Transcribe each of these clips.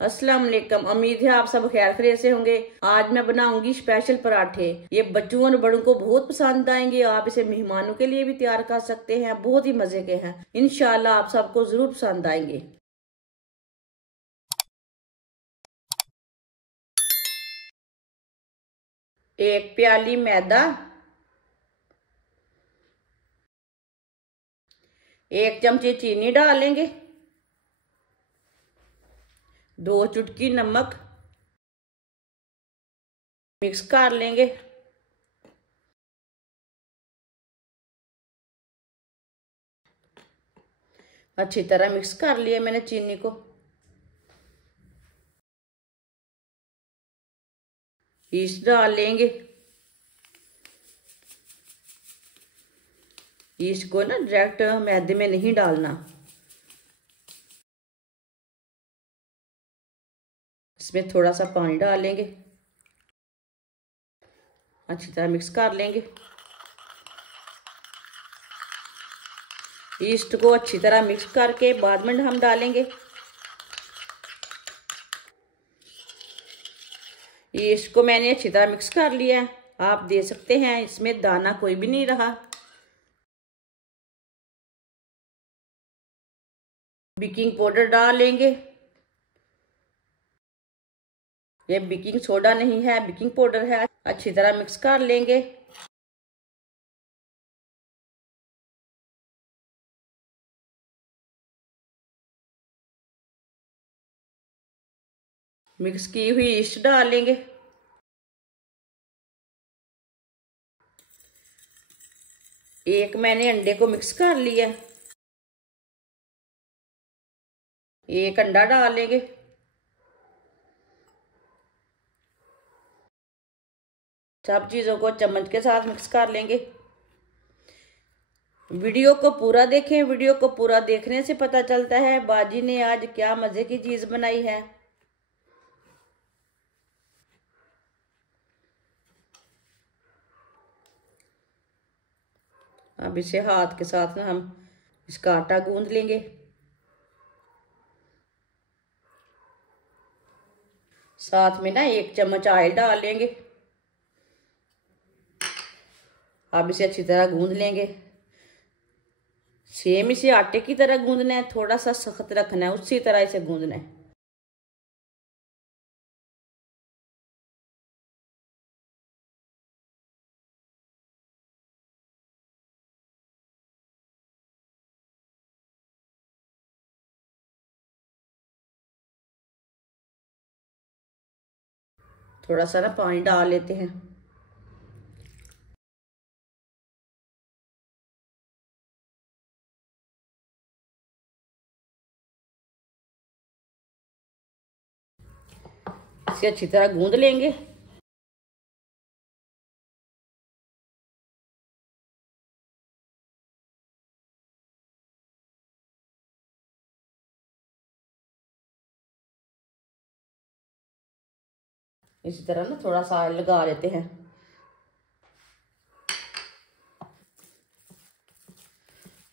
अस्सलाम वालेकुम। उम्मीद है आप सब खैर खैरियत से होंगे। आज मैं बनाऊंगी स्पेशल पराठे। ये बच्चों और बड़ों को बहुत पसंद आएंगे। आप इसे मेहमानों के लिए भी तैयार कर सकते हैं, बहुत ही मजे के हैं। इंशाल्लाह आप सबको जरूर पसंद आएंगे। एक प्याली मैदा, एक चमची चीनी डालेंगे, 2 चुटकी नमक, मिक्स कर लेंगे। अच्छी तरह मिक्स कर लिया मैंने चीनी को। ईस्ट डाल लेंगे। ईस्ट को ना डायरेक्ट मैदे में नहीं डालना। इसमें थोड़ा सा पानी डाल लेंगे, अच्छी तरह मिक्स कर लेंगे। ईस्ट को अच्छी तरह मिक्स करके बाद में हम डालेंगे। ईस्ट को मैंने अच्छी तरह मिक्स कर लिया है। आप दे सकते हैं, इसमें दाना कोई भी नहीं रहा। बेकिंग पाउडर डाल लेंगे। ये बेकिंग सोडा नहीं है, बेकिंग पाउडर है। अच्छी तरह मिक्स कर लेंगे। मिक्स की हुई ईस्ट डाल लेंगे। एक मैंने अंडे को मिक्स कर लिया। एक अंडा डाल लेंगे। सब चीजों को चम्मच के साथ मिक्स कर लेंगे। वीडियो को पूरा देखें। वीडियो को पूरा देखने से पता चलता है बाजी ने आज क्या मजे की चीज बनाई है। अब इसे हाथ के साथ ना हम इसका आटा गूंद लेंगे। साथ में ना 1 चम्मच ऑयल डाल लेंगे। अब इसे अच्छी तरह गूंद लेंगे। सेम इसे आटे की तरह गूंदना है, थोड़ा सा सख्त रखना है, उसी तरह इसे गूंदना है। थोड़ा सा ना पानी डाल लेते हैं। इसे अच्छी तरह गूंद लेंगे। इसी तरह ना थोड़ा सा ऑयल लगा लेते हैं।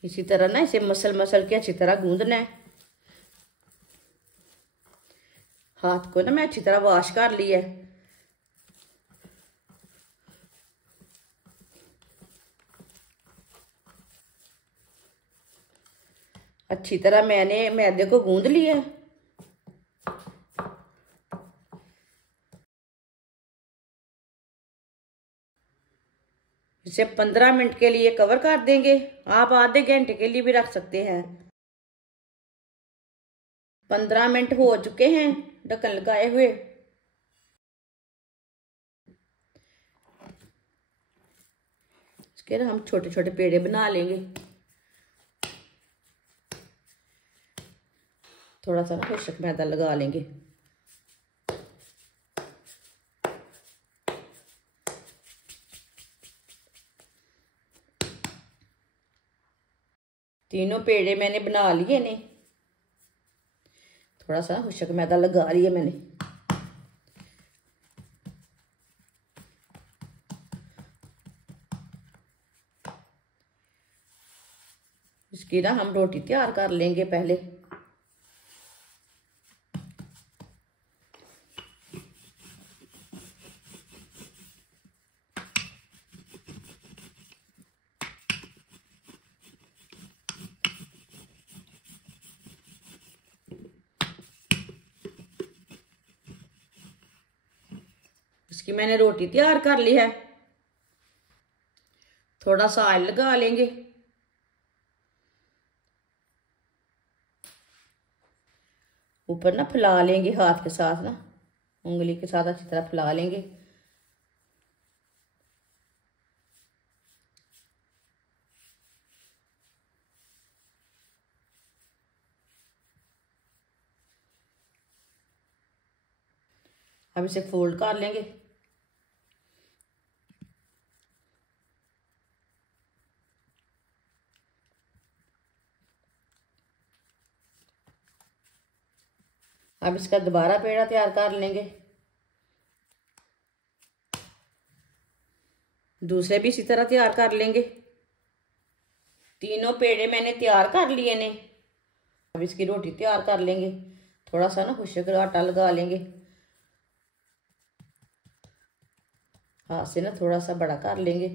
इसी तरह ना इसे मसल मसल के अच्छी तरह गूंदना है। हाथ को ना मैं अच्छी तरह वॉश कर लिया है। अच्छी तरह मैंने मैदे को गूंद लिया है। इसे 15 मिनट के लिए कवर कर देंगे। आप आधे घंटे के लिए भी रख सकते हैं। 15 मिनट हो चुके हैं ढक्कन लगाए हुए। इसके हम छोटे छोटे पेड़े बना लेंगे। थोड़ा सा ना खुशक मैदा लगा लेंगे। तीनों पेड़े मैंने बना लिए ने। थोड़ा सा खुशक मैदा लगा लिया मैंने। इसकी ना हम रोटी तैयार कर लेंगे पहले। इसकी मैंने रोटी तैयार कर ली है। थोड़ा सा ऑयल लगा लेंगे। ऊपर ना फैला लेंगे, हाथ के साथ ना उंगली के साथ अच्छी तरह फैला लेंगे। अब इसे फोल्ड कर लेंगे। अब इसका दोबारा पेड़ा तैयार कर लेंगे। दूसरे भी इसी तरह तैयार कर लेंगे। तीनों पेड़े मैंने तैयार कर लिए ने। अब इसकी रोटी तैयार कर लेंगे। थोड़ा सा ना खुशक आटा लगा लेंगे। हाथ से ना थोड़ा सा बड़ा कर लेंगे।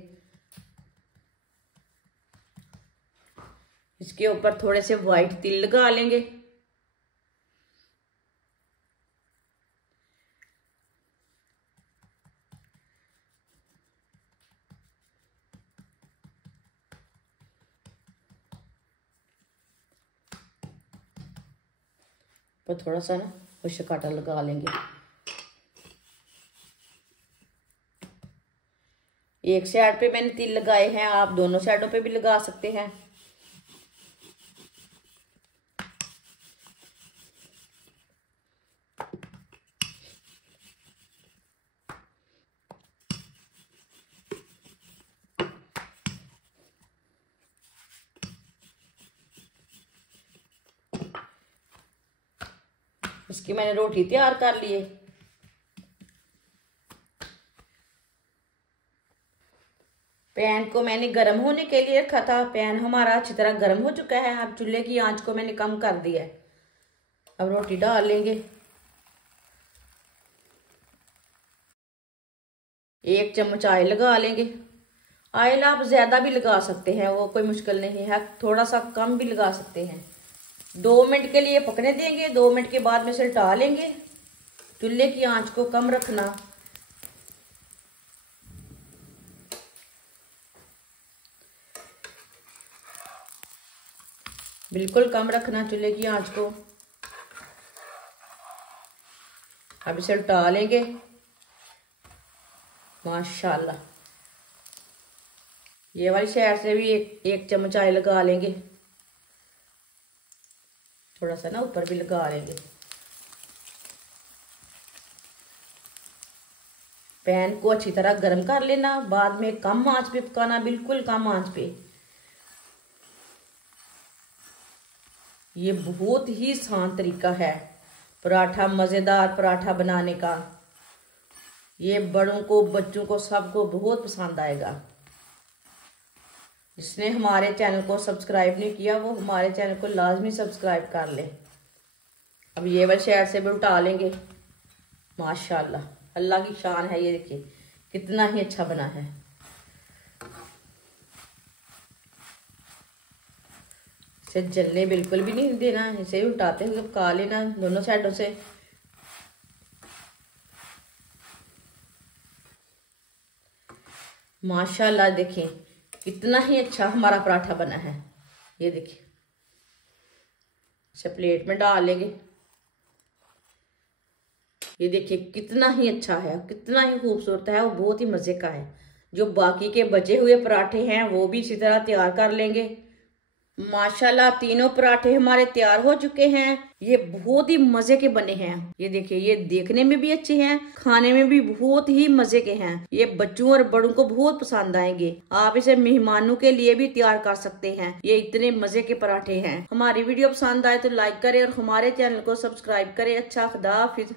इसके ऊपर थोड़े से व्हाइट तिल लगा लेंगे। पर थोड़ा सा ना खुशक आटा लगा लेंगे। एक साइड पे मैंने तिल लगाए हैं, आप दोनों साइडों पे भी लगा सकते हैं। इसकी मैंने रोटी तैयार कर ली है। पैन को मैंने गर्म होने के लिए रखा था। पैन हमारा अच्छी तरह गर्म हो चुका है। अब चूल्हे की आंच को मैंने कम कर दिया है। अब रोटी डाल लेंगे। एक चम्मच ऑयल लगा लेंगे। ऑयल आप ज्यादा भी लगा सकते हैं, वो कोई मुश्किल नहीं है। थोड़ा सा कम भी लगा सकते हैं। 2 मिनट के लिए पकने देंगे। 2 मिनट के बाद में इसे उल्टा लेंगे। चूल्हे की आंच को कम रखना। बिल्कुल कम रखना चूल्हे की आंच को। अब इसे उल्टा लेंगे। माशाल्लाह। ये वाली साइड से भी एक चम्मच ऑयल लगा लेंगे। थोड़ा सा ना ऊपर भी लगा लेंगे। पैन को अच्छी तरह गर्म कर लेना। बाद में कम आंच पे पकाना, बिल्कुल कम आंच पे। ये बहुत ही आसान तरीका है पराठा, मज़ेदार पराठा बनाने का। ये बड़ों को, बच्चों को, सबको बहुत पसंद आएगा। जिसने हमारे चैनल को सब्सक्राइब नहीं किया वो हमारे चैनल को लाजमी सब्सक्राइब कर ले। अब ये वाली साइड से भी उल्टा लेंगे। माशाल्लाह, अल्लाह की शान है। ये देखिए कितना ही अच्छा बना है। इसे जलने बिल्कुल भी नहीं देना। इसे उल्टाते हुए पका लेना दोनों साइडों से। माशाल्लाह देखिए कितना ही अच्छा हमारा पराठा बना है। ये देखिए इसे प्लेट में डाल लेंगे। ये देखिए कितना ही अच्छा है, कितना ही खूबसूरत है, वो बहुत ही मजे का है। जो बाकी के बचे हुए पराठे हैं वो भी इसी तरह तैयार कर लेंगे। माशाल्लाह तीनों पराठे हमारे तैयार हो चुके हैं। ये बहुत ही मजे के बने हैं। ये देखिए ये देखने में भी अच्छे हैं, खाने में भी बहुत ही मजे के हैं। ये बच्चों और बड़ों को बहुत पसंद आएंगे। आप इसे मेहमानों के लिए भी तैयार कर सकते हैं। ये इतने मजे के पराठे हैं। हमारी वीडियो पसंद आए तो लाइक करें और हमारे चैनल को सब्सक्राइब करें। अच्छा, खुदा हाफिज।